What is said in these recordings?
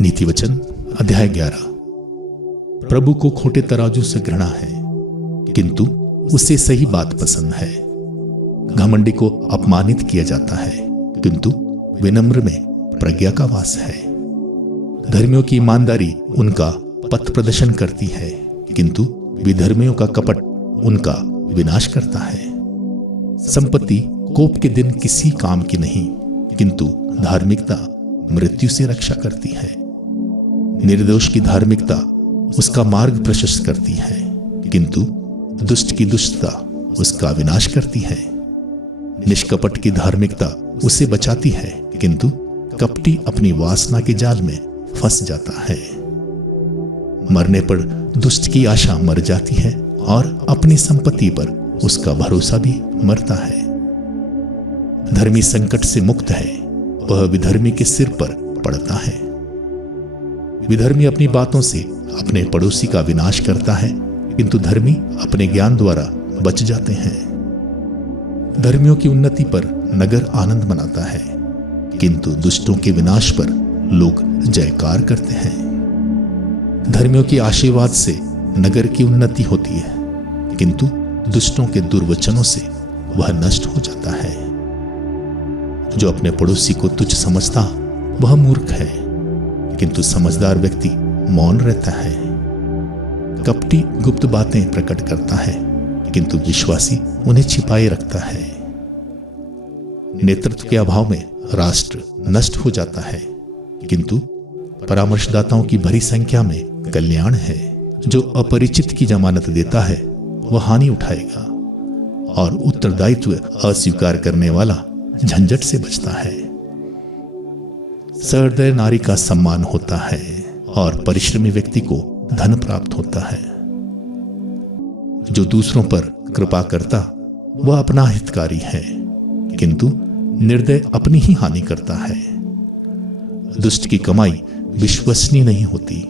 नीति वचन अध्याय 11। प्रभु को खोटे तराजू से घृणा है, किंतु उसे सही बात पसंद है। घमंडी को अपमानित किया जाता है, किंतु विनम्र में प्रज्ञा का वास है। धर्मियों की ईमानदारी उनका पथ प्रदर्शन करती है, किंतु विधर्मियों का कपट उनका विनाश करता है। संपत्ति कोप के दिन किसी काम की नहीं, किंतु धार्मिकता मृत्यु से रक्षा करती है। निर्दोष की धार्मिकता उसका मार्ग प्रशस्त करती है, किंतु दुष्ट की दुष्टता उसका विनाश करती है। निष्कपट की धार्मिकता उसे बचाती है, किंतु कपटी अपनी वासना के जाल में फंस जाता है। मरने पर दुष्ट की आशा मर जाती है और अपनी संपत्ति पर उसका भरोसा भी मरता है। धर्मी संकट से मुक्त है, वह विधर्मी के सिर पर पड़ता है। विधर्मी अपनी बातों से अपने पड़ोसी का विनाश करता है, किंतु धर्मी अपने ज्ञान द्वारा बच जाते हैं। धर्मियों की उन्नति पर नगर आनंद मनाता है, किंतु दुष्टों के विनाश पर लोग जयकार करते हैं। धर्मियों की आशीर्वाद से नगर की उन्नति होती है, किंतु दुष्टों के दुर्वचनों से वह नष्ट हो जाता है। जो अपने पड़ोसी को तुच्छ समझता वह मूर्ख है, किंतु समझदार व्यक्ति मौन रहता है। कपटी गुप्त बातें प्रकट करता है, किंतु विश्वासी उन्हें छिपाए रखता है। नेतृत्व के अभाव में राष्ट्र नष्ट हो जाता है, किंतु परामर्शदाताओं की भरी संख्या में कल्याण है। जो अपरिचित की जमानत देता है वह हानि उठाएगा, और उत्तरदायित्व अस्वीकार करने वाला झंझट से बचता है। सहृदय नारी का सम्मान होता है, और परिश्रमी व्यक्ति को धन प्राप्त होता है। जो दूसरों पर कृपा करता वह अपना हितकारी है, किंतु निर्दय अपनी ही हानि करता है। दुष्ट की कमाई विश्वसनीय नहीं होती,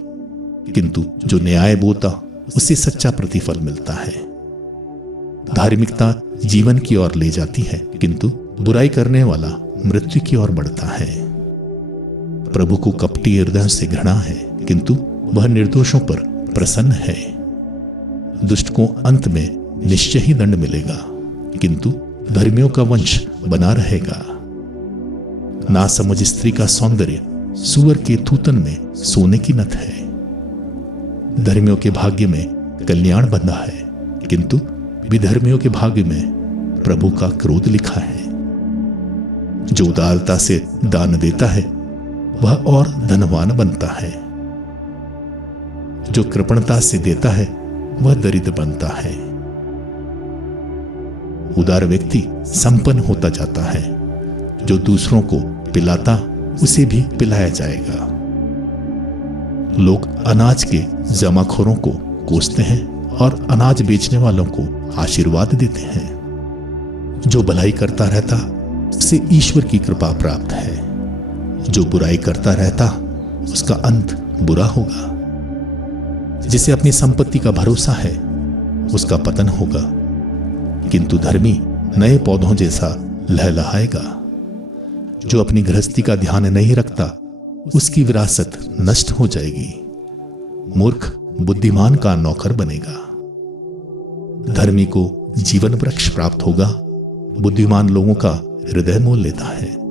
किंतु जो न्याय बोता उसे सच्चा प्रतिफल मिलता है। धार्मिकता जीवन की ओर ले जाती है, किंतु बुराई करने वाला मृत्यु की ओर बढ़ता है। प्रभु को कपटी हृदय से घृणा है, किंतु वह निर्दोषों पर प्रसन्न है। दुष्ट को अंत में निश्चय ही दंड मिलेगा, किंतु धर्मियों का वंश बना रहेगा। नासमझ स्त्री का सौंदर्य सूअर के थूथन में सोने की नथ है। धर्मियों के भाग्य में कल्याण बंधा है, किंतु विधर्मियों के भाग्य में प्रभु का क्रोध लिखा है। जो उदारता से दान देता है वह और धनवान बनता है। जो कृपणता से देता है वह दरिद्र बनता है। उदार व्यक्ति संपन्न होता जाता है। जो दूसरों को पिलाता उसे भी पिलाया जाएगा। लोग अनाज के जमाखोरों को कोसते हैं और अनाज बेचने वालों को आशीर्वाद देते हैं। जो भलाई करता रहता उसे ईश्वर की कृपा प्राप्त है। जो बुराई करता रहता उसका अंत बुरा होगा। जिसे अपनी संपत्ति का भरोसा है उसका पतन होगा, किंतु धर्मी नए पौधों जैसा लहलहाएगा। जो अपनी गृहस्थी का ध्यान नहीं रखता उसकी विरासत नष्ट हो जाएगी। मूर्ख बुद्धिमान का नौकर बनेगा। धर्मी को जीवन वृक्ष प्राप्त होगा, बुद्धिमान लोगों का हृदय मोल लेता है।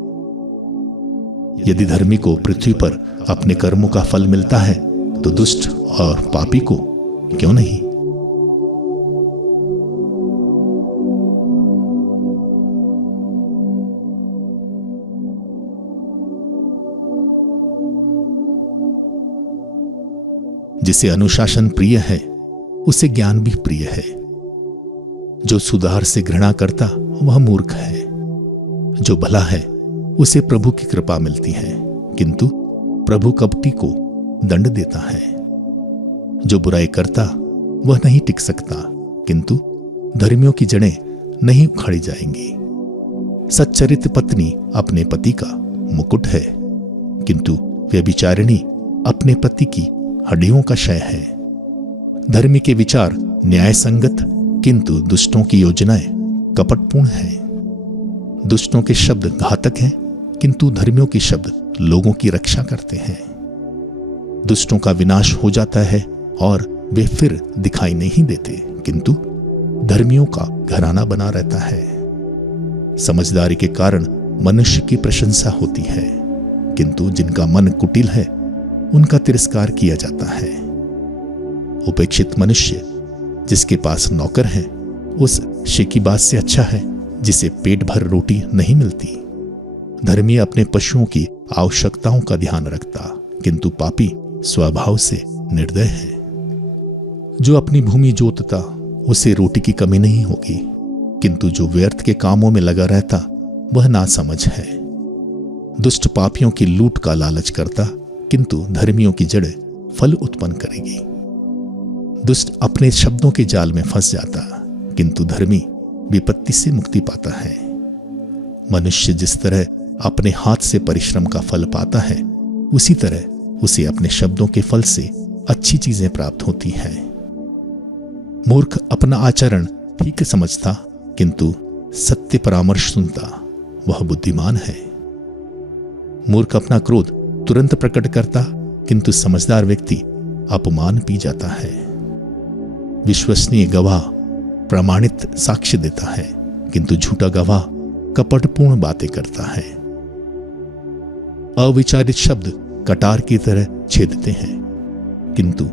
यदि धर्मी को पृथ्वी पर अपने कर्मों का फल मिलता है तो दुष्ट और पापी को क्यों नहीं। जिसे अनुशासन प्रिय है उसे ज्ञान भी प्रिय है। जो सुधार से घृणा करता वह मूर्ख है। जो भला है उसे प्रभु की कृपा मिलती है, किंतु प्रभु कपटी को दंड देता है। जो बुराई करता वह नहीं टिक सकता, किंतु धर्मियों की जड़ें नहीं उखाड़ी जाएंगी। सच्चरित्र पत्नी अपने पति का मुकुट है, किंतु व्यभिचारिणी अपने पति की हड्डियों का क्षय है। धर्मी के विचार न्याय संगत, किंतु दुष्टों की योजनाएं कपटपूर्ण है। दुष्टों के शब्द घातक हैं, किंतु धर्मियों के शब्द लोगों की रक्षा करते हैं। दुष्टों का विनाश हो जाता है और वे फिर दिखाई नहीं देते, किंतु धर्मियों का घराना बना रहता है। समझदारी के कारण मनुष्य की प्रशंसा होती है, किंतु जिनका मन कुटिल है उनका तिरस्कार किया जाता है। उपेक्षित मनुष्य जिसके पास नौकर है उस शेकीबाज से अच्छा है जिसे पेट भर रोटी नहीं मिलती। धर्मी अपने पशुओं की आवश्यकताओं का ध्यान रखता, किंतु पापी स्वभाव से निर्दय है। जो अपनी भूमि जोतता उसे रोटी की कमी नहीं होगी, किंतु जो व्यर्थ के कामों में लगा रहता वह नासमझ है। दुष्ट पापियों की लूट का लालच करता, किंतु धर्मियों की जड़ फल उत्पन्न करेगी। दुष्ट अपने शब्दों के जाल में फंस जाता, किंतु धर्मी विपत्ति से मुक्ति पाता है। मनुष्य जिस तरह अपने हाथ से परिश्रम का फल पाता है, उसी तरह उसे अपने शब्दों के फल से अच्छी चीजें प्राप्त होती हैं। मूर्ख अपना आचरण ठीक समझता, किंतु सत्य परामर्श सुनता वह बुद्धिमान है। मूर्ख अपना क्रोध तुरंत प्रकट करता, किंतु समझदार व्यक्ति अपमान पी जाता है। विश्वसनीय गवाह प्रमाणित साक्ष्य देता है, किंतु झूठा गवाह कपटपूर्ण बातें करता है। अविचारित शब्द कटार की तरह छेदते हैं, किंतु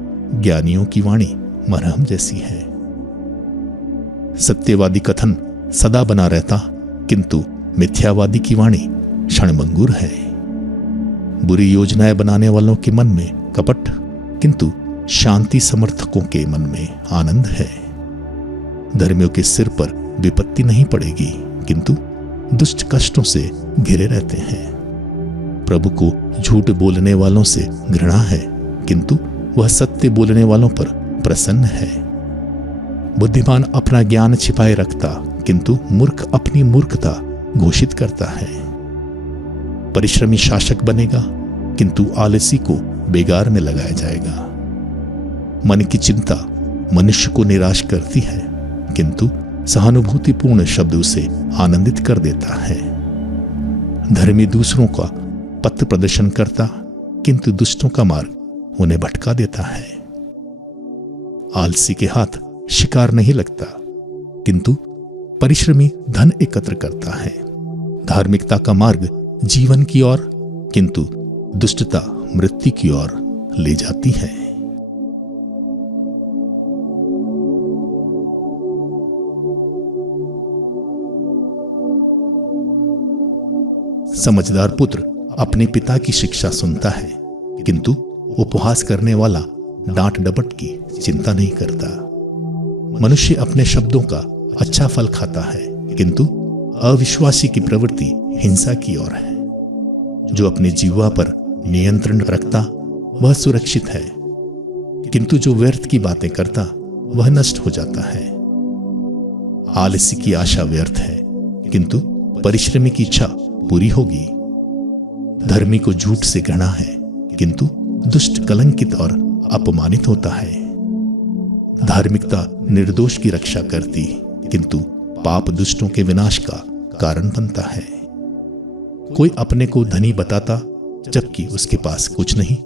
ज्ञानियों की वाणी मरहम जैसी है। सत्यवादी कथन सदा बना रहता, किंतु मिथ्यावादी की वाणी क्षणभंगुर है। बुरी योजनाएं बनाने वालों के मन में कपट, किंतु शांति समर्थकों के मन में आनंद है। धर्मियों के सिर पर विपत्ति नहीं पड़ेगी, किंतु दुष्ट कष्टों से घिरे रहते हैं। प्रभु को झूठ बोलने वालों से घृणा है, किंतु वह सत्य बोलने वालों पर प्रसन्न है। बुद्धिमान अपना ज्ञान छिपाए रखता, किंतु मूर्ख अपनी मूर्खता घोषित करता है। परिश्रमी शासक बनेगा, किंतु आलसी को बेगार में लगाया जाएगा। मन की चिंता मनुष्य को निराश करती है, किंतु सहानुभूतिपूर्ण शब्द उसे आनंदित कर देता है। धर्मी दूसरों का पथ प्रदर्शन करता, किंतु दुष्टों का मार्ग उन्हें भटका देता है। आलसी के हाथ शिकार नहीं लगता, किंतु परिश्रमी धन एकत्र करता है। धार्मिकता का मार्ग जीवन की ओर, किंतु दुष्टता मृत्यु की ओर ले जाती है। समझदार पुत्र अपने पिता की शिक्षा सुनता है, किंतु उपहास करने वाला डांट डपट की चिंता नहीं करता। मनुष्य अपने शब्दों का अच्छा फल खाता है, किंतु अविश्वासी की प्रवृत्ति हिंसा की ओर है। जो अपने जीवा पर नियंत्रण रखता वह सुरक्षित है, किंतु जो व्यर्थ की बातें करता वह नष्ट हो जाता है। आलसी की आशा व्यर्थ है, किंतु परिश्रमी की इच्छा पूरी होगी। धर्मी को झूठ से घृणा है, किंतु दुष्ट कलंकित और अपमानित होता है। धार्मिकता निर्दोष की रक्षा करती, किंतु पाप दुष्टों के विनाश का कारण बनता है। कोई अपने को धनी बताता जबकि उसके पास कुछ नहीं।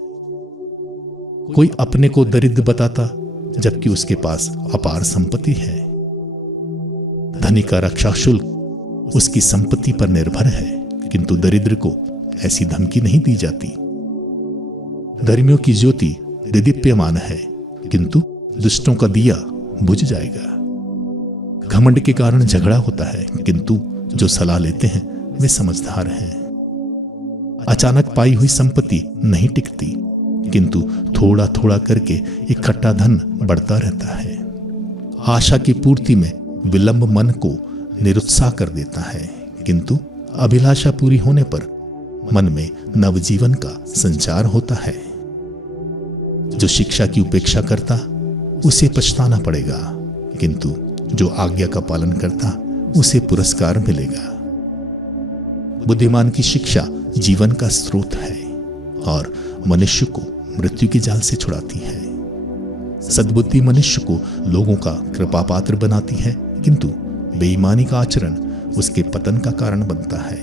कोई अपने को दरिद्र बताता जबकि उसके पास अपार संपत्ति है। धनी का रक्षा शुल्क उसकी संपत्ति पर निर्भर है, किंतु दरिद्र को ऐसी धमकी नहीं दी जाती। धर्मियों की ज्योति दिदीप्यमान है, किंतु दुष्टों का दिया बुझ जाएगा। घमंड के कारण झगड़ा होता है, किंतु जो सलाह लेते हैं वे समझदार हैं। अचानक पाई हुई संपत्ति नहीं टिकती, किंतु थोड़ा थोड़ा करके इकट्ठा धन बढ़ता रहता है। आशा की पूर्ति में विलंब मन को निरुत्साह कर देता है, किंतु अभिलाषा पूरी होने पर मन में नवजीवन का संचार होता है। जो शिक्षा की उपेक्षा करता उसे पछताना पड़ेगा, किंतु जो आज्ञा का पालन करता उसे पुरस्कार मिलेगा। बुद्धिमान की शिक्षा जीवन का स्रोत है और मनुष्य को मृत्यु के जाल से छुड़ाती है। सद्बुद्धि मनुष्य को लोगों का कृपा पात्र बनाती है, किंतु बेईमानी का आचरण उसके पतन का कारण बनता है।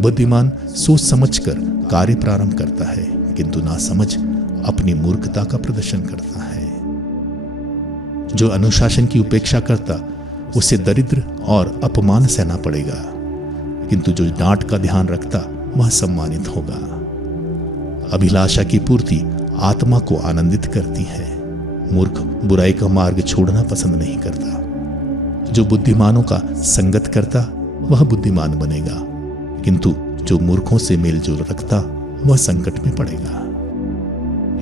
बुद्धिमान सोच समझकर कार्य प्रारंभ करता है, किंतु नासमझ अपनी मूर्खता का प्रदर्शन करता है। जो अनुशासन की उपेक्षा करता उसे दरिद्र और अपमान सहना पड़ेगा, किंतु जो डांट का ध्यान रखता वह सम्मानित होगा। अभिलाषा की पूर्ति आत्मा को आनंदित करती है। मूर्ख बुराई का मार्ग छोड़ना पसंद नहीं करता। जो बुद्धिमानों का संगत करता वह बुद्धिमान बनेगा, किंतु जो मूर्खों से मेलजोल रखता वह संकट में पड़ेगा।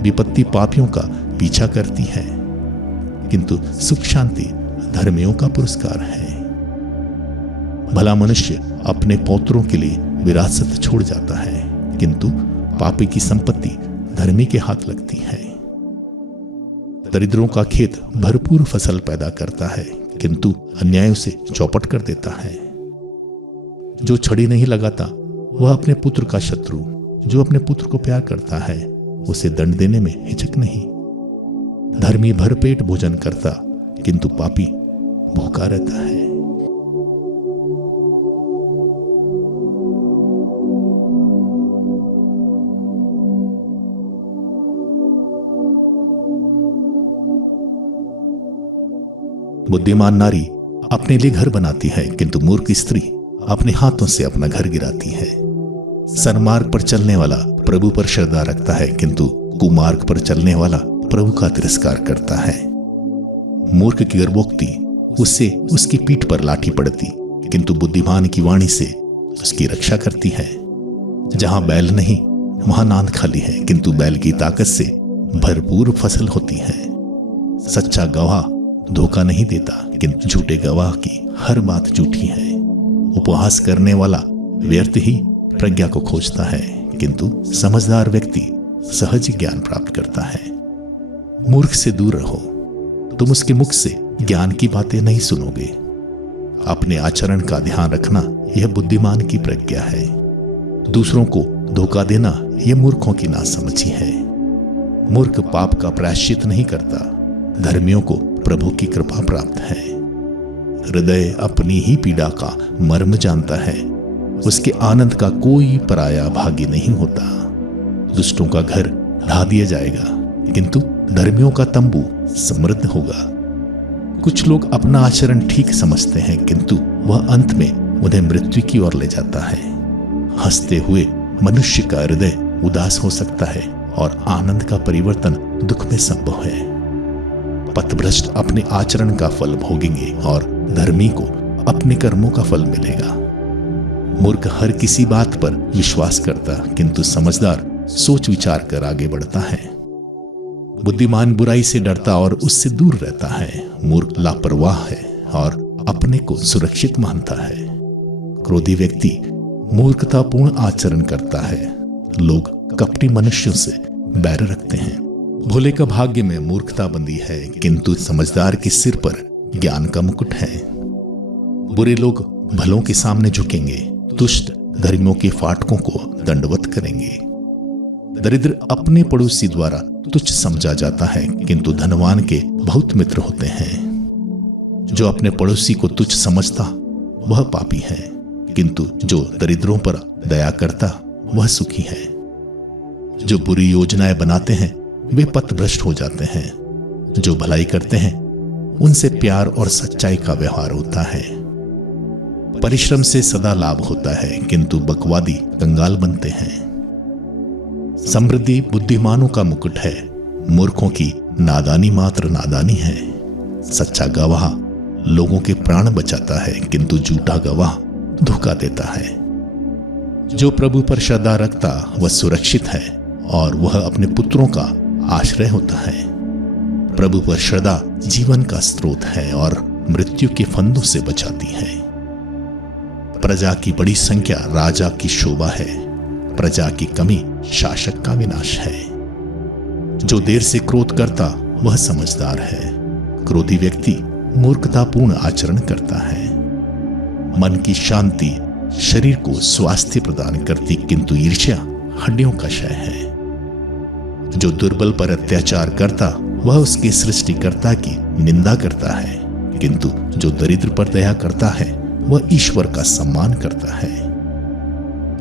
विपत्ति पापियों का पीछा करती है, किंतु सुख शांति धर्मियों का पुरस्कार है। भला मनुष्य अपने पौत्रों के लिए विरासत छोड़ जाता है, किंतु पापी की संपत्ति धर्मी के हाथ लगती है। दरिद्रों का खेत भरपूर फसल पैदा करता है, किंतु अन्यायों से चौपट कर देता है। जो छड़ी नहीं लगाता वह अपने पुत्र का शत्रु, जो अपने पुत्र को प्यार करता है उसे दंड देने में हिचक नहीं। धर्मी भरपेट भोजन करता, किंतु पापी भूखा रहता है। बुद्धिमान नारी अपने लिए घर बनाती है, किंतु मूर्ख स्त्री अपने हाथों से अपना घर गिराती है। सन्मार्ग पर चलने वाला प्रभु पर श्रद्धा रखता है, किंतु कुमार्ग पर चलने वाला प्रभु का तिरस्कार करता है। मूर्ख की गर्भोक्ति उससे उसकी पीठ पर लाठी पड़ती, किंतु बुद्धिमान की वाणी से उसकी रक्षा करती है। जहां बैल नहीं वहां नांद खाली है, किंतु बैल की ताकत से भरपूर फसल होती है। सच्चा गवाह धोखा नहीं देता, किंतु झूठे गवाह की हर बात झूठी है। उपहास करने वाला व्यर्थ ही प्रज्ञा को खोजता है, किंतु समझदार व्यक्ति सहज ज्ञान प्राप्त करता है। मूर्ख से दूर रहो, तुम उसके मुख से ज्ञान की बातें नहीं सुनोगे। अपने आचरण का ध्यान रखना यह बुद्धिमान की प्रज्ञा है। दूसरों को धोखा देना यह मूर्खों की नासमझी है। मूर्ख पाप का प्रायश्चित नहीं करता, धर्मियों को प्रभु की कृपा प्राप्त है। हृदय अपनी ही पीड़ा का मर्म जानता है, उसके आनंद का कोई पराया भागी नहीं होता। दुष्टों का घर ढा दिया जाएगा, किंतु धर्मियों का तंबू समृद्ध होगा। कुछ लोग अपना आचरण ठीक समझते हैं, किंतु वह अंत में उन्हें मृत्यु की ओर ले जाता है। हंसते हुए मनुष्य का हृदय उदास हो सकता है और आनंद का परिवर्तन दुख में संभव है। पथभ्रष्ट अपने आचरण का फल भोगेंगे और धर्मी को अपने कर्मों का फल मिलेगा। मूर्ख हर किसी बात पर विश्वास करता, किंतु समझदार सोच विचार कर आगे बढ़ता है। बुद्धिमान बुराई से डरता और उससे दूर रहता है। मूर्ख लापरवाह है और अपने को सुरक्षित मानता है। क्रोधी व्यक्ति मूर्खतापूर्ण आचरण करता है। लोग कपटी मनुष्यों से बैर रखते हैं। भोले का भाग्य में मूर्खता बंधी है, किंतु समझदार के सिर पर ज्ञान का मुकुट है। बुरे लोग भलों के सामने झुकेंगे, दुष्ट धर्मियों के फाटकों को दंडवत करेंगे। दरिद्र अपने पड़ोसी द्वारा तुच्छ समझा जाता है, किंतु धनवान के बहुत मित्र होते हैं। जो अपने पड़ोसी को तुच्छ समझता वह पापी है, किंतु जो दरिद्रों पर दया करता वह सुखी है। जो बुरी योजनाएं बनाते हैं वे पथभ्रष्ट हो जाते हैं। जो भलाई करते हैं उनसे प्यार और सच्चाई का व्यवहार होता है। परिश्रम से सदा लाभ होता है, किंतु बकवादी कंगाल बनते हैं। समृद्धि बुद्धिमानों का मुकुट है, मूर्खों की नादानी मात्र नादानी है। सच्चा गवाह लोगों के प्राण बचाता है, किंतु झूठा गवाह धोखा देता है। जो प्रभु पर श्रद्धा रखता वह सुरक्षित है और वह अपने पुत्रों का आश्रय होता है। प्रभु पर श्रद्धा जीवन का स्रोत है और मृत्यु के फंदों से बचाती है। प्रजा की बड़ी संख्या राजा की शोभा है, प्रजा की कमी शासक का विनाश है। जो देर से क्रोध करता वह समझदार है, क्रोधी व्यक्ति मूर्खतापूर्ण आचरण करता है। मन की शांति शरीर को स्वास्थ्य प्रदान करती, किंतु ईर्ष्या हड्डियों का क्षय है। जो दुर्बल पर अत्याचार करता वह उसके सृष्टिकर्ता की निंदा करता है, किंतु जो दरिद्र पर दया करता है वह ईश्वर का सम्मान करता है।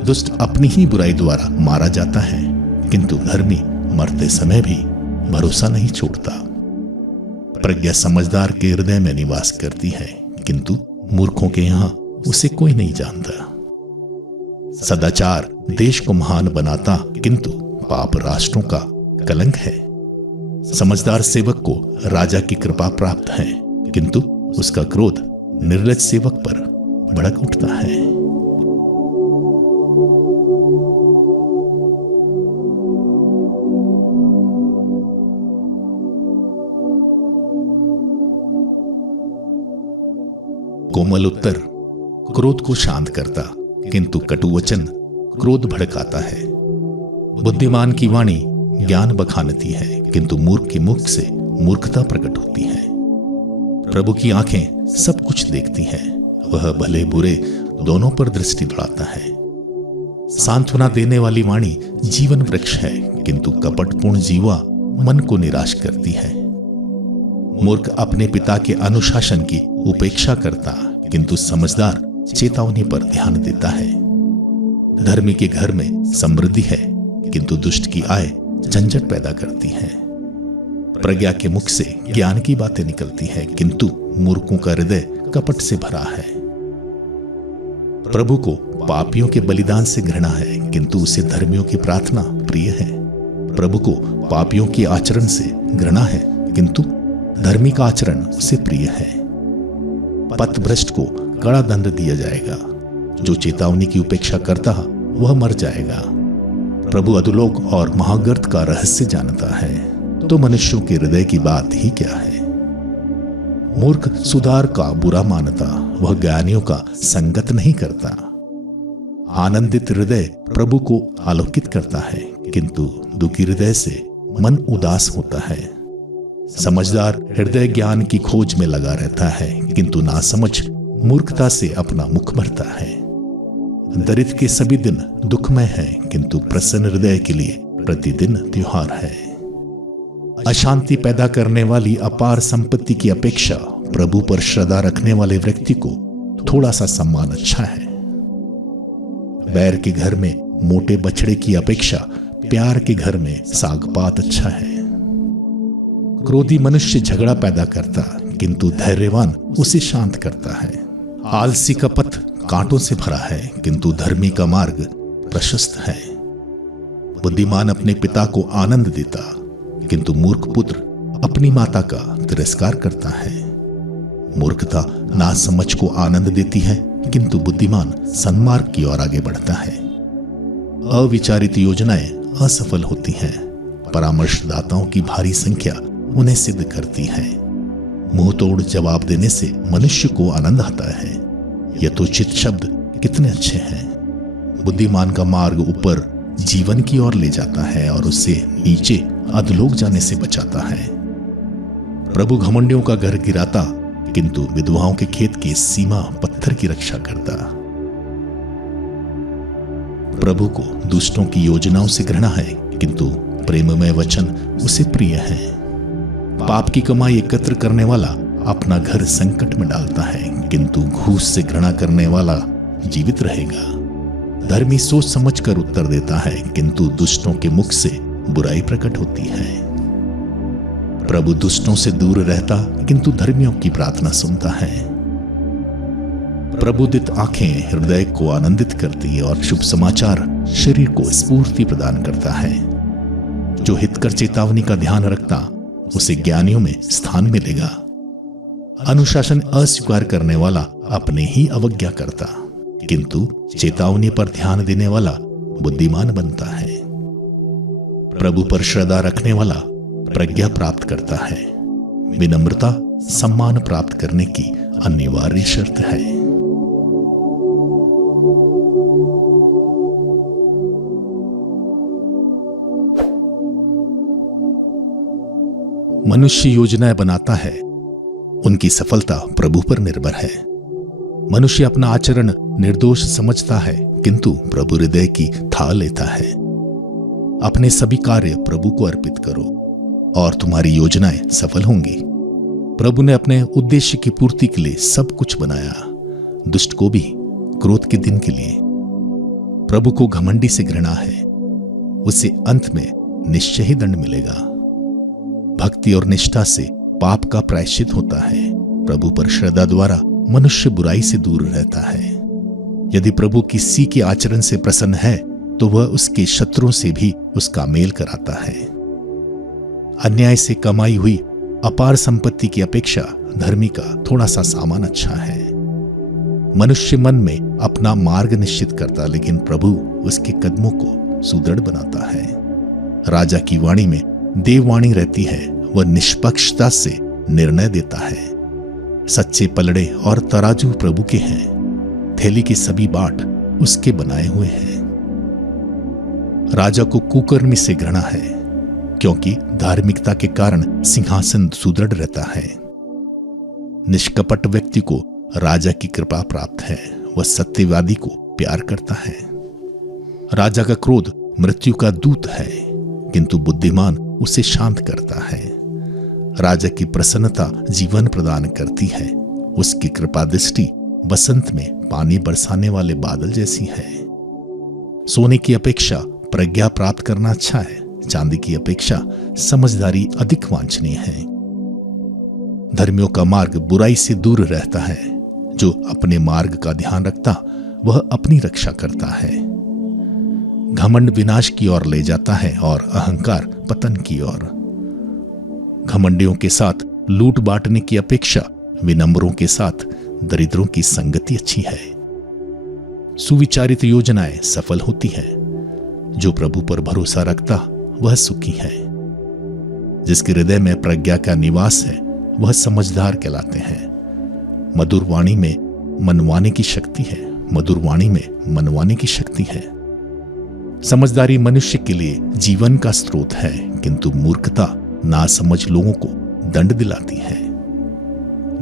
दुष्ट अपनी ही बुराई द्वारा मारा जाता है, किंतु धर्मी मरते समय भी भरोसा नहीं छोड़ता। प्रज्ञा समझदार के हृदय में निवास करती है, किंतु मूर्खों के यहां उसे कोई नहीं जानता। सदाचार देश को महान बनाता, किंतु पाप राष्ट्रों का कलंक है। समझदार सेवक को राजा की कृपा प्राप्त है, किंतु उसका क्रोध निर्लज सेवक पर भड़क उठता है। कोमल उत्तर क्रोध को शांत करता, किंतु कटु वचन क्रोध भड़काता है। बुद्धिमान की वाणी ज्ञान बखानती है, किंतु मूर्ख के मुख से मूर्खता प्रकट होती है। प्रभु की आंखें सब कुछ देखती हैं, वह भले बुरे दोनों पर दृष्टि बढ़ाता है। सांत्वना देने वाली वाणी जीवन वृक्ष है, किंतु कपटपूर्ण जीवा मन को निराश करती है। मूर्ख अपने पिता के अनुशासन की उपेक्षा करता, किंतु समझदार चेतावनी पर ध्यान देता है। धर्मी के घर में समृद्धि है, किंतु दुष्ट की आय झंझट पैदा करती है। प्रज्ञा के मुख से ज्ञान की बातें निकलती हैं, किंतु मूर्खों का हृदय कपट से भरा है। प्रभु को पापियों के बलिदान से घृणा है, किंतु उसे धर्मियों की प्रार्थना प्रिय है। प्रभु को पापियों के आचरण से घृणा है, किंतु धर्मी का आचरण उसे प्रिय है। पथभ्रष्ट को कड़ा दंड दिया जाएगा, जो चेतावनी की उपेक्षा करता वह मर जाएगा। प्रभु अधोलोक और महागर्त का रहस्य जानता है, तो मनुष्यों के हृदय की बात ही क्या है। मूर्ख सुधार का बुरा मानता, वह ज्ञानियों का संगत नहीं करता। आनंदित हृदय प्रभु को आलोकित करता है, किंतु दुखी हृदय से मन उदास होता है। समझदार हृदय ज्ञान की खोज में लगा रहता है, किंतु नासमझ मूर्खता से अपना मुख भरता है। दरिद्र के सभी दिन दुखमय है, किंतु प्रसन्न हृदय के लिए प्रतिदिन त्योहार है। अशांति पैदा करने वाली अपार संपत्ति की अपेक्षा प्रभु पर श्रद्धा रखने वाले व्यक्ति को थोड़ा सा सम्मान अच्छा है। बैर के घर में मोटे बछड़े की अपेक्षा प्यार के घर में साग पात अच्छा है। क्रोधी मनुष्य झगड़ा पैदा करता, किंतु धैर्यवान उसे शांत करता है। आलसी का पथ कांटों से भरा है, किंतु धर्मी का मार्ग प्रशस्त है। बुद्धिमान अपने पिता को आनंद देता, किंतु मूर्ख पुत्र अपनी माता का तिरस्कार करता है। मूर्खता नासमझ को आनंद देती है, किंतु बुद्धिमान सन्मार्ग की ओर आगे बढ़ता है। अविचारित योजनाएं असफल होती हैं, परामर्शदाताओं की भारी संख्या उन्हें सिद्ध करती है। मुंह तोड़ जवाब देने से मनुष्य को आनंद आता है। यथोचित शब्द कितने अच्छे हैं। बुद्धिमान का मार्ग ऊपर जीवन की ओर ले जाता है और उसे नीचे अधोलोक जाने से बचाता है। प्रभु घमंडियों का घर गिराता, किंतु विधवाओं के खेत की सीमा पत्थर की रक्षा करता। प्रभु को दुष्टों की योजनाओं से घृणा है, किंतु प्रेममय वचन उसे प्रिय है। पाप की कमाई एकत्र करने वाला अपना घर संकट में डालता है, किंतु घूस से घृणा करने वाला जीवित रहेगा। धर्मी सोच समझकर उत्तर देता है, किंतु दुष्टों के मुख से बुराई प्रकट होती है। प्रभु दुष्टों से दूर रहता, किंतु धर्मियों की प्रार्थना सुनता है। प्रबुद्धित आंखें हृदय को आनंदित करती है और शुभ समाचार शरीर को स्फूर्ति प्रदान करता है। जो हितकर चेतावनी का ध्यान रखता, उसे ज्ञानियों में स्थान मिलेगा। अनुशासन अस्वीकार करने वाला अपने ही अवज्ञा करता, किंतु चेतावनी पर ध्यान देने वाला बुद्धिमान बनता है। प्रभु पर श्रद्धा रखने वाला प्रज्ञा प्राप्त करता है। विनम्रता सम्मान प्राप्त करने की अनिवार्य शर्त है। मनुष्य योजनाएं बनाता है, उनकी सफलता प्रभु पर निर्भर है। मनुष्य अपना आचरण निर्दोष समझता है, किंतु प्रभु हृदय की था लेता है। अपने सभी कार्य प्रभु को अर्पित करो और तुम्हारी योजनाएं सफल होंगी। प्रभु ने अपने उद्देश्य की पूर्ति के लिए सब कुछ बनाया। दुष्ट को भी क्रोध के दिन के लिए। प्रभु को घमंडी से घृणा है, उसे अंत में निश्चय ही दंड मिलेगा। भक्ति और निष्ठा से पाप का प्रायश्चित होता है। प्रभु पर श्रद्धा द्वारा मनुष्य बुराई से दूर रहता है। यदि प्रभु किसी के आचरण से प्रसन्न है तो वह उसके शत्रुओं से भी उसका मेल कराता है। अन्याय से कमाई हुई अपार संपत्ति की अपेक्षा धर्मी का थोड़ा सा सामान अच्छा है। मनुष्य मन में अपना मार्ग निश्चित करता, लेकिन प्रभु उसके कदमों को सुदृढ़ बनाता है। राजा की वाणी में देववाणी रहती है, वह निष्पक्षता से निर्णय देता है। सच्चे पलड़े और तराजू प्रभु के हैं, थैली के सभी बाट उसके बनाए हुए हैं। राजा को कुकर्मी से घृणा है, क्योंकि धार्मिकता के कारण सिंहासन सुदृढ़ रहता है। निष्कपट व्यक्ति को राजा की कृपा प्राप्त है, वह सत्यवादी को प्यार करता है। राजा का क्रोध मृत्यु का दूत है, किंतु बुद्धिमान उसे शांत करता है। राजा की प्रसन्नता जीवन प्रदान करती है, उसकी कृपा दृष्टि बसंत में पानी बरसाने वाले बादल जैसी है। सोने की अपेक्षा प्रज्ञा प्राप्त करना अच्छा है, चांदी की अपेक्षा समझदारी अधिक वांछनीय है। धर्मियों का मार्ग बुराई से दूर रहता है, जो अपने मार्ग का ध्यान रखता वह अपनी रक्षा करता है। घमंड विनाश की ओर ले जाता है और अहंकार पतन की ओर। घमंडियों के साथ लूट बांटने की अपेक्षा विनम्रों के साथ दरिद्रों की संगति अच्छी है। सुविचारित योजनाएं सफल होती है, जो प्रभु पर भरोसा रखता वह सुखी है। जिसके हृदय में प्रज्ञा का निवास है वह समझदार कहलाते हैं। मधुर वाणी में मनवाने की शक्ति है, मधुर वाणी में मनवाने की शक्ति है। समझदारी मनुष्य के लिए जीवन का स्रोत है, किंतु मूर्खता नासमझ लोगों को दंड दिलाती है।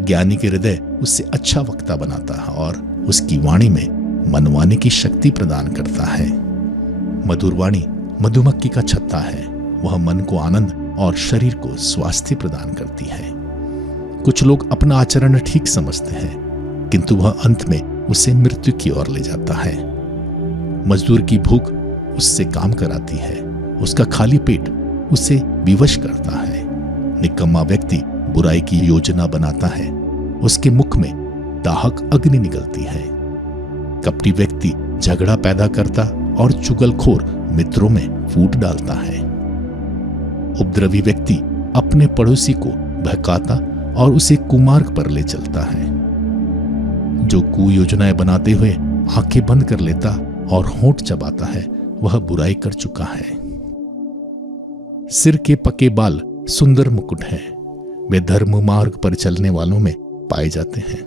ज्ञानी के हृदय उससे अच्छा वक्ता बनाता है और उसकी वाणी में मनवाने की शक्ति प्रदान करता है। मधुर वाणी मधुमक्खी का छत्ता है, वह मन को आनंद और शरीर को स्वास्थ्य प्रदान करती है। कुछ लोग अपना आचरण ठीक समझते हैं, किंतु वह अंत में उसे मृत्यु की ओर ले जाता है। मजदूर की भूख उससे काम कराती है, उसका खाली पेट उसे विवश करता है। निकम्मा व्यक्ति बुराई की योजना बनाता है, उसके मुख में दाहक अग्नि निकलती है। कपटी व्यक्ति झगड़ा पैदा करता और चुगलखोर मित्रों में फूट डालता है। उपद्रवी व्यक्ति अपने पड़ोसी को बहकाता और उसे कुमार्ग पर ले चलता है। जो कुयोजनाएं बनाते हुए आंखें बंद कर लेता और होंठ चबाता है, वह बुराई कर चुका है। सिर के पके बाल सुंदर मुकुट हैं, वे धर्म मार्ग पर चलने वालों में पाए जाते हैं।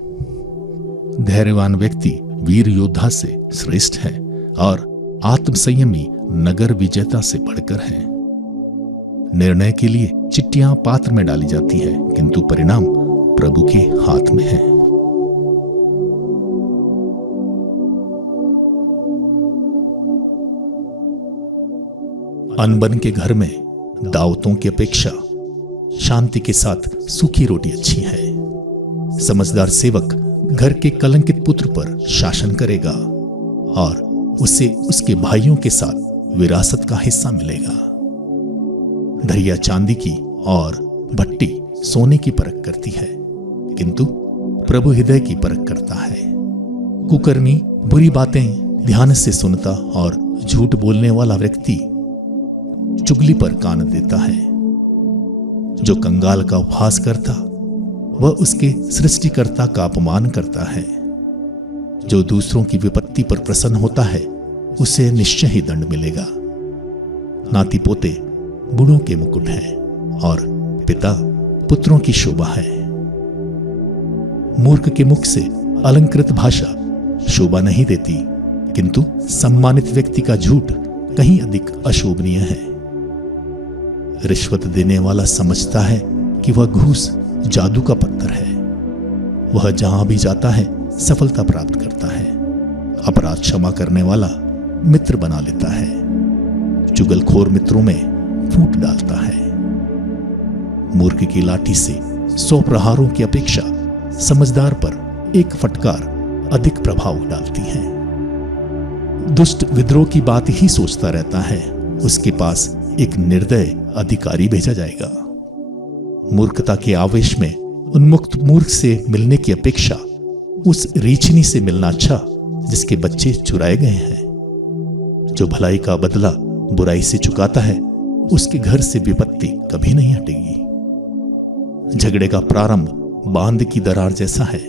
धैर्यवान व्यक्ति वीर योद्धा से श्रेष्ठ है और आत्मसंयमी नगर विजेता से बढ़कर है। निर्णय के लिए चिट्ठियां पात्र में डाली जाती है, किंतु परिणाम प्रभु के हाथ में है। अनबन के घर में दावतों की अपेक्षा शांति के साथ सूखी रोटी अच्छी है। समझदार सेवक घर के कलंकित पुत्र पर शासन करेगा और उसे उसके भाइयों के साथ विरासत का हिस्सा मिलेगा। दरिया चांदी की और भट्टी सोने की परख करती है, किंतु प्रभु हृदय की परख करता है। कुकर्मी बुरी बातें ध्यान से सुनता और झूठ बोलने वाला व्यक्ति चुगली पर कान देता है। जो कंगाल का उपहास करता वह उसके सृष्टिकर्ता का अपमान करता है। जो दूसरों की विपत्ति पर प्रसन्न होता है उसे निश्चय ही दंड मिलेगा। नाती पोते बूढ़ों के मुकुट हैं और पिता पुत्रों की शोभा है। मूर्ख के मुख से अलंकृत भाषा शोभा नहीं देती, किंतु सम्मानित व्यक्ति का झूठ कहीं अधिक अशोभनीय है। रिश्वत देने वाला समझता है कि वह घूस जादू का पत्थर है। वह जहां भी जाता है सफलता प्राप्त करता है। अपराध क्षमा करने वाला मित्र बना लेता है, चुगलखोर मित्रों में फूट डालता है। मूर्ख की लाठी से 100 प्रहारों की अपेक्षा समझदार पर एक फटकार अधिक प्रभाव डालती हैं। दुष्ट विद्रोह की बात ही सोचता रहता है, उसके पास एक निर्दय अधिकारी भेजा जाएगा। मूर्खता के आवेश में उन्मुक्त मूर्ख से मिलने की अपेक्षा उस रीछनी से मिलना अच्छा जिसके बच्चे चुराए गए हैं। जो भलाई का बदला बुराई से चुकाता है, उसके घर से विपत्ति कभी नहीं हटेगी। झगड़े का प्रारंभ बांध की दरार जैसा है।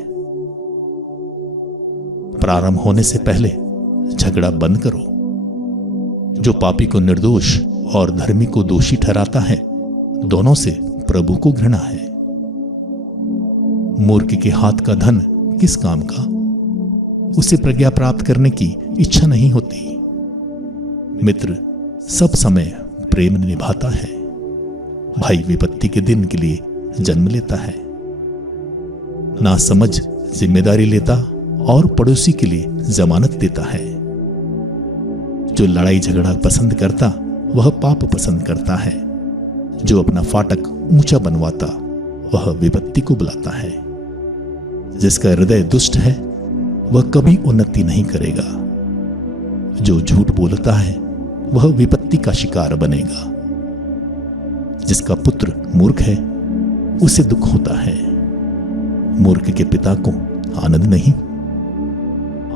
प्रारंभ होने से पहले झगड़ा बंद करो। जो पापी को निर्दोष और धर्मी को दोषी ठहराता है, दोनों से प्रभु को घृणा है। मूर्ख के हाथ का धन किस काम का? उसे प्रज्ञा प्राप्त करने की इच्छा नहीं होती। मित्र सब समय प्रेम निभाता है। भाई विपत्ति के दिन के लिए जन्म लेता है। ना समझ जिम्मेदारी लेता और पड़ोसी के लिए जमानत देता है। जो लड़ाई झगड़ा पसंद करता वह पाप पसंद करता है। जो अपना फाटक ऊंचा बनवाता वह विपत्ति को बुलाता है। जिसका हृदय दुष्ट है वह कभी उन्नति नहीं करेगा। जो झूठ बोलता है वह विपत्ति का शिकार बनेगा। जिसका पुत्र मूर्ख है उसे दुख होता है। मूर्ख के पिता को आनंद नहीं।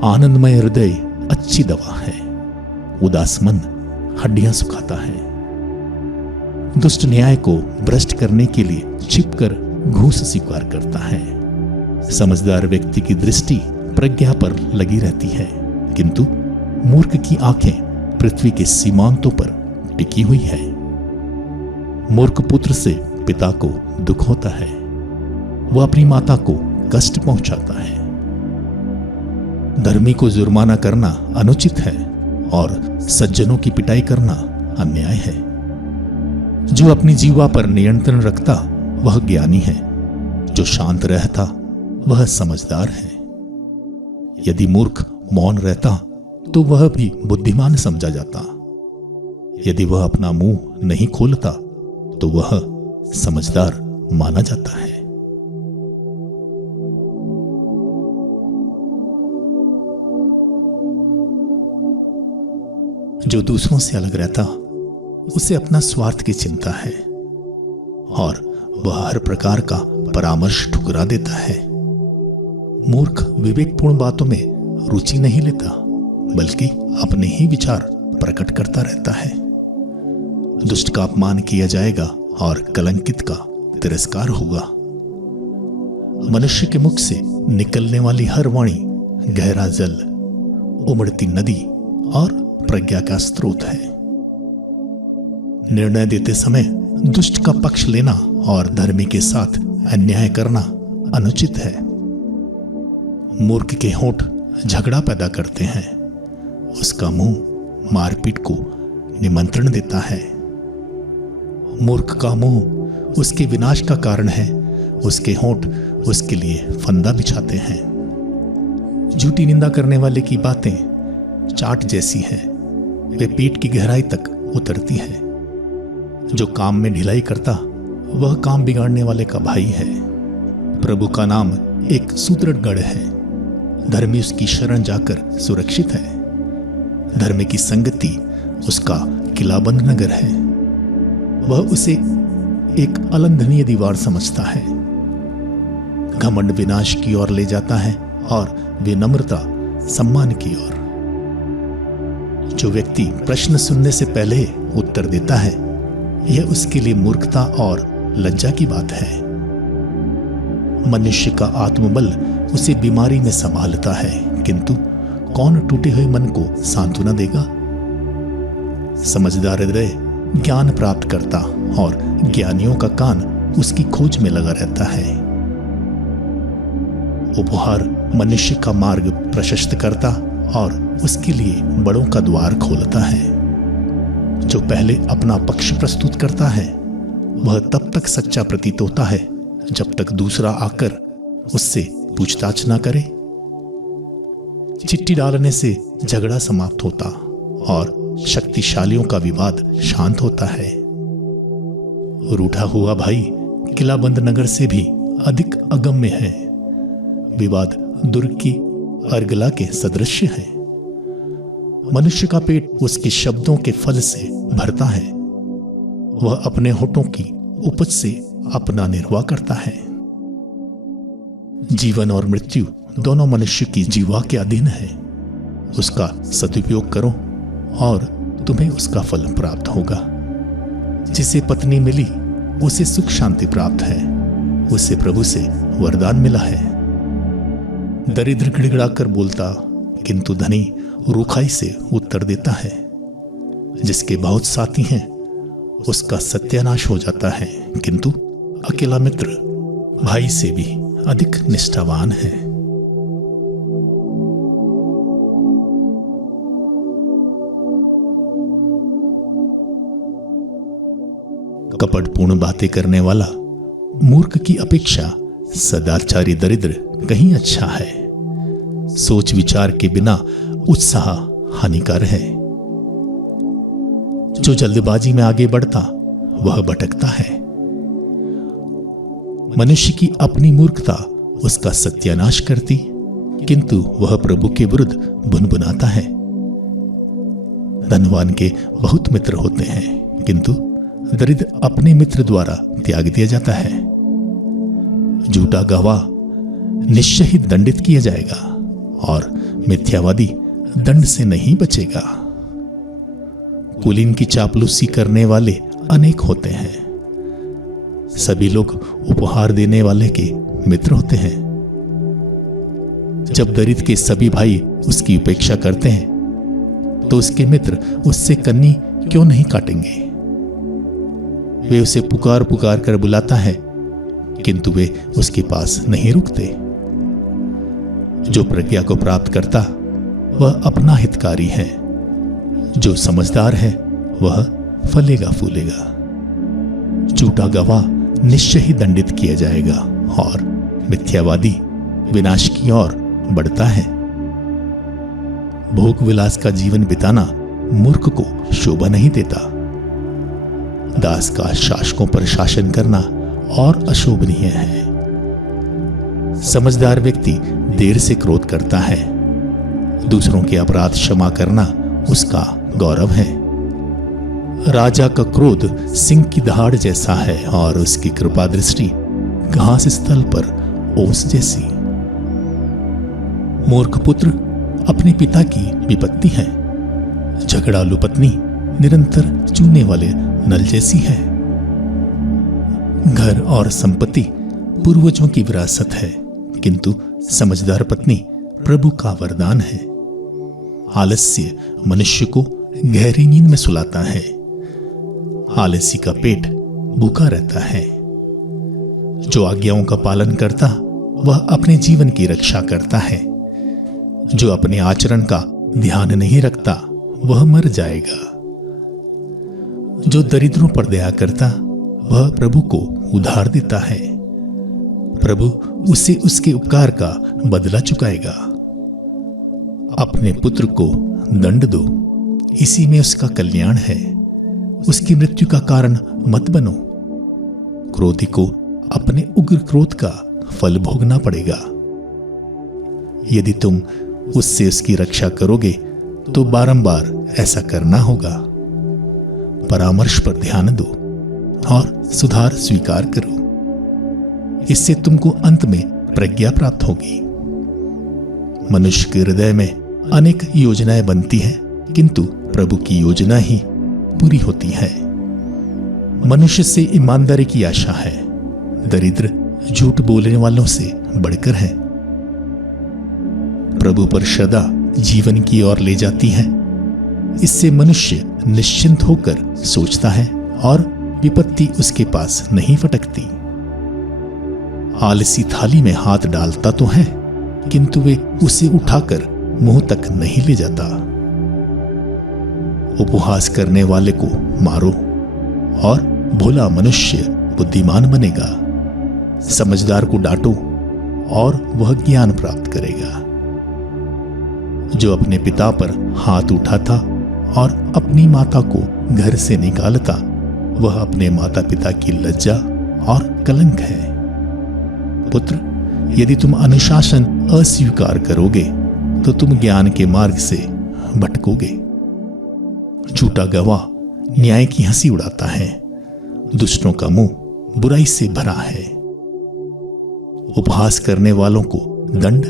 आनंदमय हृदय अच्छी दवा है। उदास मन हड्डियां सुखाता है। दुष्ट न्याय को भ्रष्ट करने के लिए छिपकर घूस स्वीकार करता है। समझदार व्यक्ति की दृष्टि प्रज्ञा पर लगी रहती है, किंतु मूर्ख की आंखें पृथ्वी के सीमांतों पर टिकी हुई है। मूर्ख पुत्र से पिता को दुख होता है। वह अपनी माता को कष्ट पहुंचाता है। धर्मी को जुर्माना करना अनुचित है और सज्जनों की पिटाई करना अन्याय है। जो अपनी जीवा पर नियंत्रण रखता वह ज्ञानी है। जो शांत रहता वह समझदार है। यदि मूर्ख मौन रहता तो वह भी बुद्धिमान समझा जाता। यदि वह अपना मुंह नहीं खोलता तो वह समझदार माना जाता है। जो दूसरों से अलग रहता उसे अपना स्वार्थ की चिंता है और वह हर प्रकार का परामर्श ठुकरा देता है। मूर्ख विवेकपूर्ण बातों में रुचि नहीं लेता, बल्कि अपने ही विचार प्रकट करता रहता है। दुष्ट का अपमान किया जाएगा और कलंकित का तिरस्कार होगा। मनुष्य के मुख से निकलने वाली हर वाणी गहरा जल, उमड़ती नदी और प्रज्ञा का स्रोत है। निर्णय देते समय दुष्ट का पक्ष लेना और धर्मी के साथ अन्याय करना अनुचित है। मूर्ख के होंठ झगड़ा पैदा करते हैं। उसका मुंह मारपीट को निमंत्रण देता है। मूर्ख का मुंह उसके विनाश का कारण है। उसके होंठ उसके लिए फंदा बिछाते हैं। झूठी निंदा करने वाले की बातें चाट जैसी हैं। वे पेट की गहराई तक उतरती हैं। जो काम में ढिलाई करता वह काम बिगाड़ने वाले का भाई है। प्रभु का नाम एक सुदृढ़ गढ़ है। धर्मी उसकी शरण जाकर सुरक्षित है। धर्म की संगति उसका किलाबंद नगर है। वह उसे एक अलंघनीय दीवार समझता है। घमंड विनाश की ओर ले जाता है और विनम्रता सम्मान की ओर। जो व्यक्ति प्रश्न सुनने से पहले उत्तर देता है, यह उसके लिए मूर्खता और लज्जा की बात है। मनुष्य का आत्मबल उसे बीमारी में संभालता है, किंतु कौन टूटे हुए मन को सांत्वना देगा? समझदार हृदय ज्ञान प्राप्त करता और ज्ञानियों का कान उसकी खोज में लगा रहता है। उपहार मनुष्य का मार्ग प्रशस्त करता और उसके लिए बड़ों का द्वार खोलता है। जो पहले अपना पक्ष प्रस्तुत करता है वह तब तक सच्चा प्रतीत होता है जब तक दूसरा आकर उससे पूछताछ ना करे। चिट्ठी डालने से झगड़ा समाप्त होता और शक्तिशालियों का विवाद शांत होता है। रूठा हुआ भाई किलाबंद नगर से भी अधिक अगम्य है। विवाद दुर्ग की अर्गला के सदृश है। मनुष्य का पेट उसके शब्दों के फल से भरता है। वह अपने होठों की उपज से अपना निर्वाह करता है। जीवन और मृत्यु दोनों मनुष्य की जीवा के अधीन है। उसका सदुपयोग करो और तुम्हें उसका फल प्राप्त होगा। जिसे पत्नी मिली उसे सुख शांति प्राप्त है, उसे प्रभु से वरदान मिला है। दरिद्र गिड़गिड़ा कर बोलता, किंतु धनी रूखाई से उत्तर देता है। जिसके बहुत साथी हैं उसका सत्यानाश हो जाता है, किंतु अकेला मित्र भाई से भी अधिक निष्ठावान है। कपटपूर्ण बातें करने वाला मूर्ख की अपेक्षा सदाचारी दरिद्र कहीं अच्छा है। सोच विचार के बिना उत्साह हानिकार है। जो जल्दबाजी में आगे बढ़ता वह भटकता है। मनुष्य की अपनी मूर्खता उसका सत्यानाश करती, किंतु वह प्रभु के विरुद्ध भुनभुनाता है। धनवान के बहुत मित्र होते हैं, किंतु दरिद्र अपने मित्र द्वारा त्याग दिया जाता है। झूठा गवाह निश्चय ही दंडित किया जाएगा और मिथ्यावादी दंड से नहीं बचेगा। कुलीन की चापलूसी करने वाले अनेक होते हैं। सभी लोग उपहार देने वाले के मित्र होते हैं। जब दरिद्र के सभी भाई उसकी उपेक्षा करते हैं तो उसके मित्र उससे कन्नी क्यों नहीं काटेंगे। वे उसे पुकार पुकार कर बुलाता है, किंतु वे उसके पास नहीं रुकते। जो प्रज्ञा को प्राप्त करता वह अपना हितकारी है। जो समझदार है वह फलेगा फूलेगा। झूठा गवाह निश्चय ही दंडित किया जाएगा और मिथ्यावादी विनाश की ओर बढ़ता है। भोग विलास का जीवन बिताना मूर्ख को शोभा नहीं देता। दास का शासकों पर शासन करना और अशोभनीय है। समझदार व्यक्ति देर से क्रोध करता है। दूसरों के अपराध क्षमा करना उसका गौरव है। राजा का क्रोध सिंह की दहाड़ जैसा है और उसकी कृपा दृष्टि घास स्थल पर ओस जैसी। मूर्ख पुत्र अपने पिता की विपत्ति है। झगड़ालू पत्नी निरंतर चूने वाले नल जैसी है। घर और संपत्ति पूर्वजों की विरासत है, किंतु समझदार पत्नी प्रभु का वरदान है। आलस्य मनुष्य को गहरी नींद में सुलाता है। आलसी का पेट भूखा रहता है। जो आज्ञाओं का पालन करता वह अपने जीवन की रक्षा करता है। जो अपने आचरण का ध्यान नहीं रखता वह मर जाएगा। जो दरिद्रों पर दया करता वह प्रभु को उधार देता है। प्रभु उसे उसके उपकार का बदला चुकाएगा। अपने पुत्र को दंड दो, इसी में उसका कल्याण है। उसकी मृत्यु का कारण मत बनो। क्रोधी को अपने उग्र क्रोध का फल भोगना पड़ेगा। यदि तुम उससे उसकी रक्षा करोगे तो बारंबार ऐसा करना होगा। परामर्श पर ध्यान दो और सुधार स्वीकार करो। इससे तुमको अंत में प्रज्ञा प्राप्त होगी। मनुष्य के हृदय में अनेक योजनाएं बनती हैं, किंतु प्रभु की योजना ही पूरी होती है। मनुष्य से ईमानदारी की आशा है। दरिद्र झूठ बोलने वालों से बढ़कर है। प्रभु पर श्रद्धा जीवन की ओर ले जाती है। इससे मनुष्य निश्चिंत होकर सोचता है और विपत्ति उसके पास नहीं फटकती। आलसी थाली में हाथ डालता तो है, किंतु वे उसे उठाकर मुंह तक नहीं ले जाता। उपहास करने वाले को मारो और भोला मनुष्य बुद्धिमान बनेगा। समझदार को डांटो और वह ज्ञान प्राप्त करेगा। जो अपने पिता पर हाथ उठाता और अपनी माता को घर से निकालता वह अपने माता पिता की लज्जा और कलंक है। पुत्र, यदि तुम अनुशासन अस्वीकार करोगे तो तुम ज्ञान के मार्ग से भटकोगे। झूठा गवाह न्याय की हंसी उड़ाता है, दुष्टों का मुंह बुराई से भरा है। उपहास करने वालों को दंड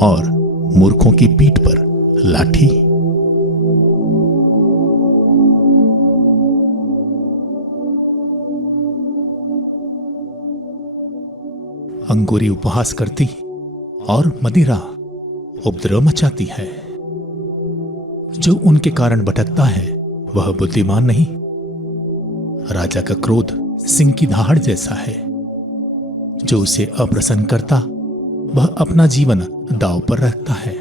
और मूर्खों की पीठ पर लाठी। अंगूरी उपहास करती और मदिरा उपद्रव मचाती है। जो उनके कारण भटकता है वह बुद्धिमान नहीं। राजा का क्रोध सिंह की दहाड़ जैसा है। जो उसे अप्रसन्न करता वह अपना जीवन दांव पर रखता है।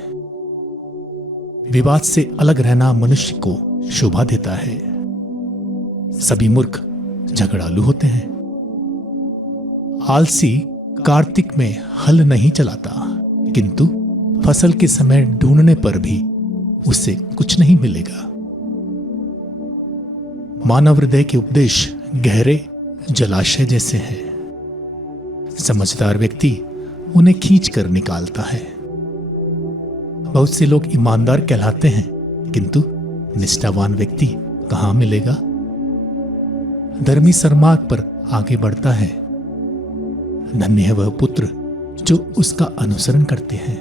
विवाद से अलग रहना मनुष्य को शोभा देता है। सभी मूर्ख झगड़ालू होते हैं। आलसी कार्तिक में हल नहीं चलाता, किंतु फसल के समय ढूंढने पर भी उसे कुछ नहीं मिलेगा। मानव हृदय के उपदेश गहरे जलाशय जैसे हैं। समझदार व्यक्ति उन्हें खींच कर निकालता है। बहुत से लोग ईमानदार कहलाते हैं, किंतु निष्ठावान व्यक्ति कहां मिलेगा। धर्मी सरमार्ग पर आगे बढ़ता है। धन्य है वह पुत्र जो उसका अनुसरण करते हैं।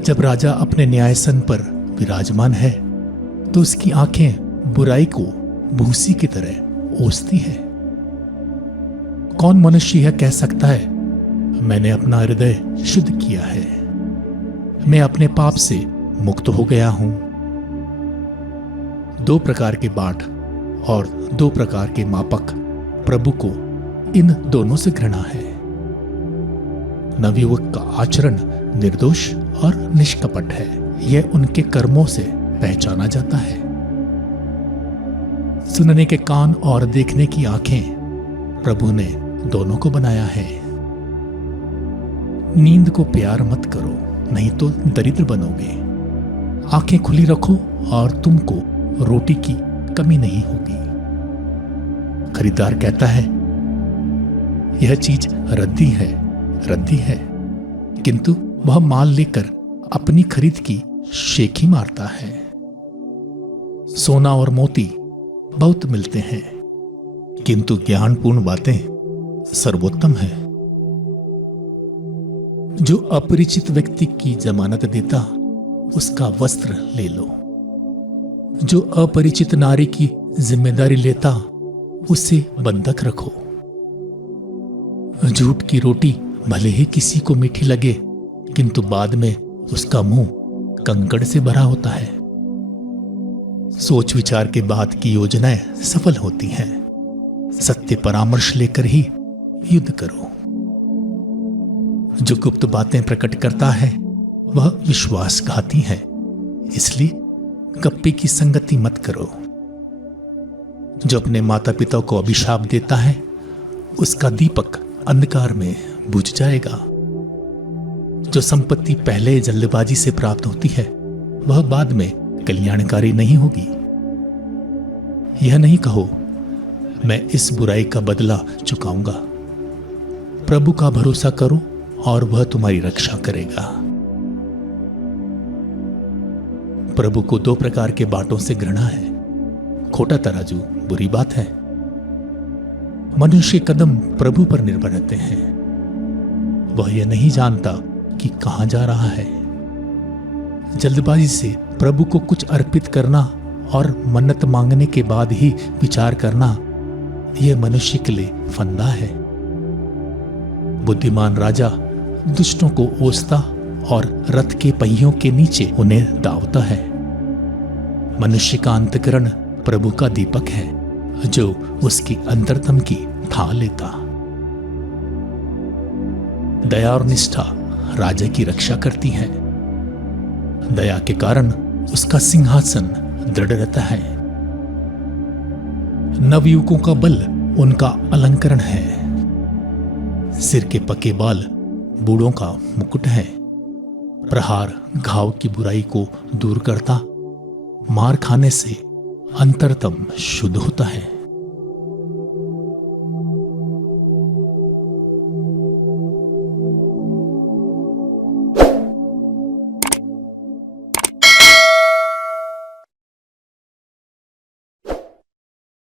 जब राजा अपने न्यायसन पर विराजमान है तो उसकी आंखें बुराई को भूसी की तरह ओसती है। कौन मनुष्य यह कह सकता है, मैंने अपना हृदय शुद्ध किया है, मैं अपने पाप से मुक्त हो गया हूं। दो प्रकार के बाट और दो प्रकार के मापक प्रभु को इन दोनों से घृणा है। नवयुवक का आचरण निर्दोष और निष्कपट है। यह उनके कर्मों से पहचाना जाता है। सुनने के कान और देखने की आंखें प्रभु ने दोनों को बनाया है। नींद को प्यार मत करो, नहीं तो दरिद्र बनोगे। आंखें खुली रखो और तुमको रोटी की कमी नहीं होगी। खरीदार कहता है, यह चीज रद्दी है, किंतु वह माल लेकर अपनी खरीद की शेखी मारता है। सोना और मोती बहुत मिलते हैं, किंतु ज्ञानपूर्ण बातें सर्वोत्तम है। जो अपरिचित व्यक्ति की जमानत देता उसका वस्त्र ले लो। जो अपरिचित नारी की जिम्मेदारी लेता उसे बंधक रखो। झूठ की रोटी भले ही किसी को मीठी लगे, किंतु बाद में उसका मुंह कंकड़ से भरा होता है। सोच विचार के बाद की योजनाएं सफल होती हैं। सत्य परामर्श लेकर ही युद्ध करो। जो गुप्त बातें प्रकट करता है वह विश्वासघाती है, इसलिए गप्पे की संगति मत करो। जो अपने माता पिता को अभिशाप देता है उसका दीपक अंधकार में बुझ जाएगा। जो संपत्ति पहले जल्दबाजी से प्राप्त होती है वह बाद में कल्याणकारी नहीं होगी। यह नहीं कहो, मैं इस बुराई का बदला चुकाऊंगा। प्रभु का भरोसा करो और वह तुम्हारी रक्षा करेगा। प्रभु को दो प्रकार के बाटों से घृणा है। खोटा तराजू बुरी बात है। मनुष्य कदम प्रभु पर निर्भर रहते हैं। वह यह नहीं जानता कि कहां जा रहा है। जल्दबाजी से प्रभु को कुछ अर्पित करना और मन्नत मांगने के बाद ही विचार करना, यह मनुष्य के लिए फंदा है। बुद्धिमान राजा दुष्टों को ओसता और रथ के पहियों के नीचे उन्हें दावता है। मनुष्य का अंतःकरण प्रभु का दीपक है, जो उसकी अंतरतम की था लेता। दया और निष्ठा राजा की रक्षा करती है। दया के कारण उसका सिंहासन दृढ़ रहता है। नवयुवकों का बल उनका अलंकरण है। सिर के पके बाल बूढ़ों का मुकुट है। प्रहार घाव की बुराई को दूर करता, मार खाने से अंतरतम शुद्ध होता है।